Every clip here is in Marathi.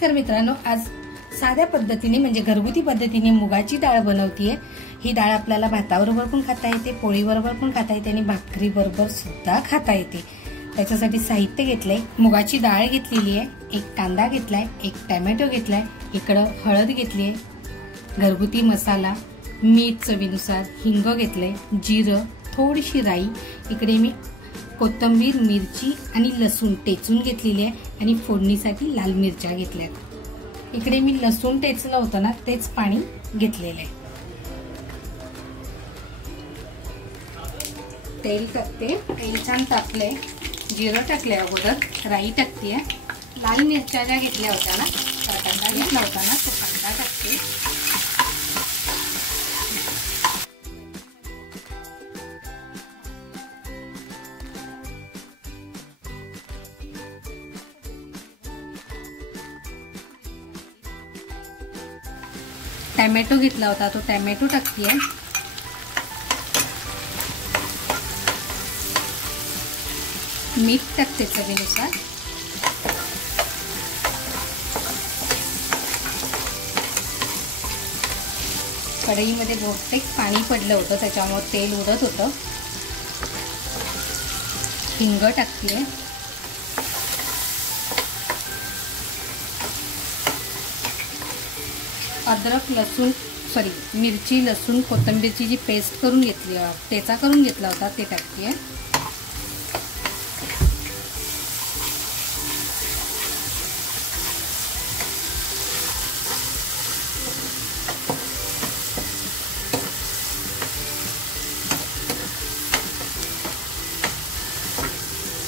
नमस्कार मित्रांनो, आज साध्या पद्धतीने म्हणजे घरगुती पद्धतीने मुगाची डाळ बनवतीये। ही डाळ आपल्याला भाताबरोबर पण खाता येते, पोळीबरोबर पण खाता येते आणि भाकरी बरोबर सुद्धा खाता येते। त्याच्यासाठी साहित्य घेतलंय, मुगाची डाळ घेतलेली आहे, एक कांदा घेतलाय, एक टोमॅटो घेतलाय, इकडे हळद घेतली आहे, घरगुती मसाला, मीठ चवीनुसार, हिंग घेतलंय, जिरं, थोडीशी राई, इकडे मी कोथिंबीर, मिरची आणि लसूण टेचून घेतलेली आहे आणि फोडणीसाठी लाल मिरच्या घेतल्यात। इकडे मी लसूण टेचलं होतं ना, तेच पाणी घेतलेलं आहे। तेल टाकते, तेल छान तापले, जिरं टाकले, अगोदर राई टाकते, लाल मिरच्या ज्या घेतल्या होत्या ना, कांदा घेतला होता ना, तो कांदा टाकते, टोमॅटो घेतला होता तो टोमॅटो टाकते, मीठ टाकते चवीनुसार, कढईमध्ये बहुतेक पाणी पडलं होतं त्याच्यामुळे तेल उडत होतं। हिंग टाकते, अद्रक लसूण मिरची लसूण कोथिंबीरची जी पेस्ट करून घेतली, ठेचा करून घेतला होता ते टाकते,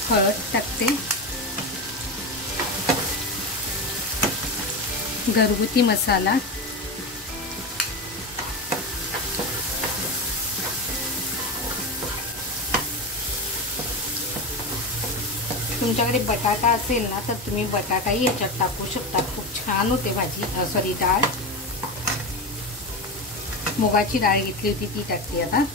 हळद टाकते, घरगुती मसाला, तुमच्याकडे बटाटा असेल ना तर तुम्ही बटाटाही याच्यात टाकू शकता, खूप छान होते भाजी। डाळ, मुगाची डाळ घेतली होती ती टाकते आता।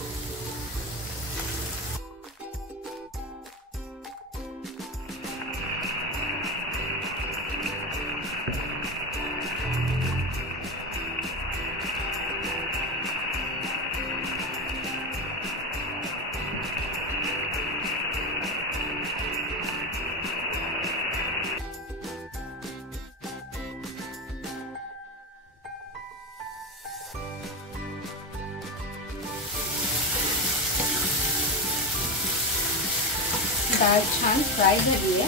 डाळ छान फ्राय झाली आहे।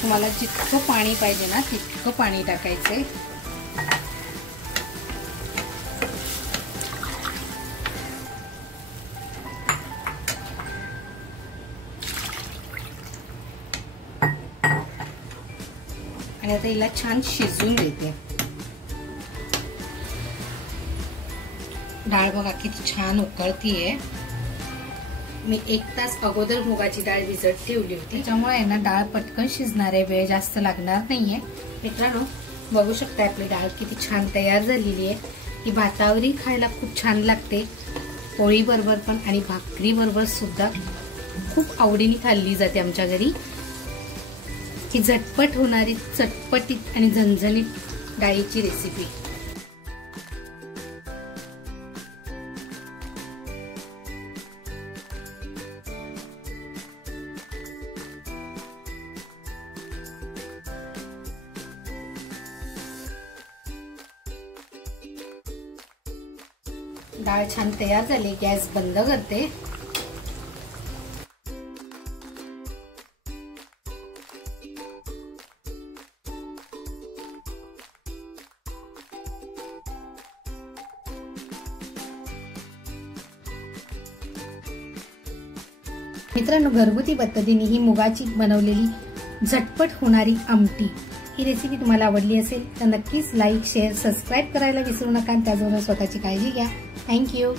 तुम्हाला जितकं पाणी पाहिजे ना तितकं पाणी टाकायचंय। आणि आता हिला छान शिजवून देते। डाळ बघा किती छान उकळतीये। मी 1 तास अगोदर मुगाची डाळ भिजत ठेवली होती, त्याच्यामुळे ना डाळ पटकन शिजणार आहे, वेळ जास्त लागणार नाहीये। मित्रांनो बघू शकता आपली डाळ किती छान तयार झालेली आहे। ही भातावरही खायला खूप छान लागते, पोळी बरोबर पण आणि भाकरी बरोबर सुद्धा खूप आवडीने खाल्ली जाते आमच्या घरी। ही झटपट होणारी, चटपटीत आणि झणझणीत डाळीची रेसिपी। डाळ छान तयार झाली, गॅस बंद करते। मित्रांनो घरगुती पद्धतीने ही मुगाची बनवलेली झटपट होणारी आमटी, ही रेसिपी तुम्हाला आवडली असेल तर नक्कीच लाईक शेअर सबस्क्राईब करायला विसरू नका। त्याचबरोबर स्वतःची काळजी घ्या। थँक्यू।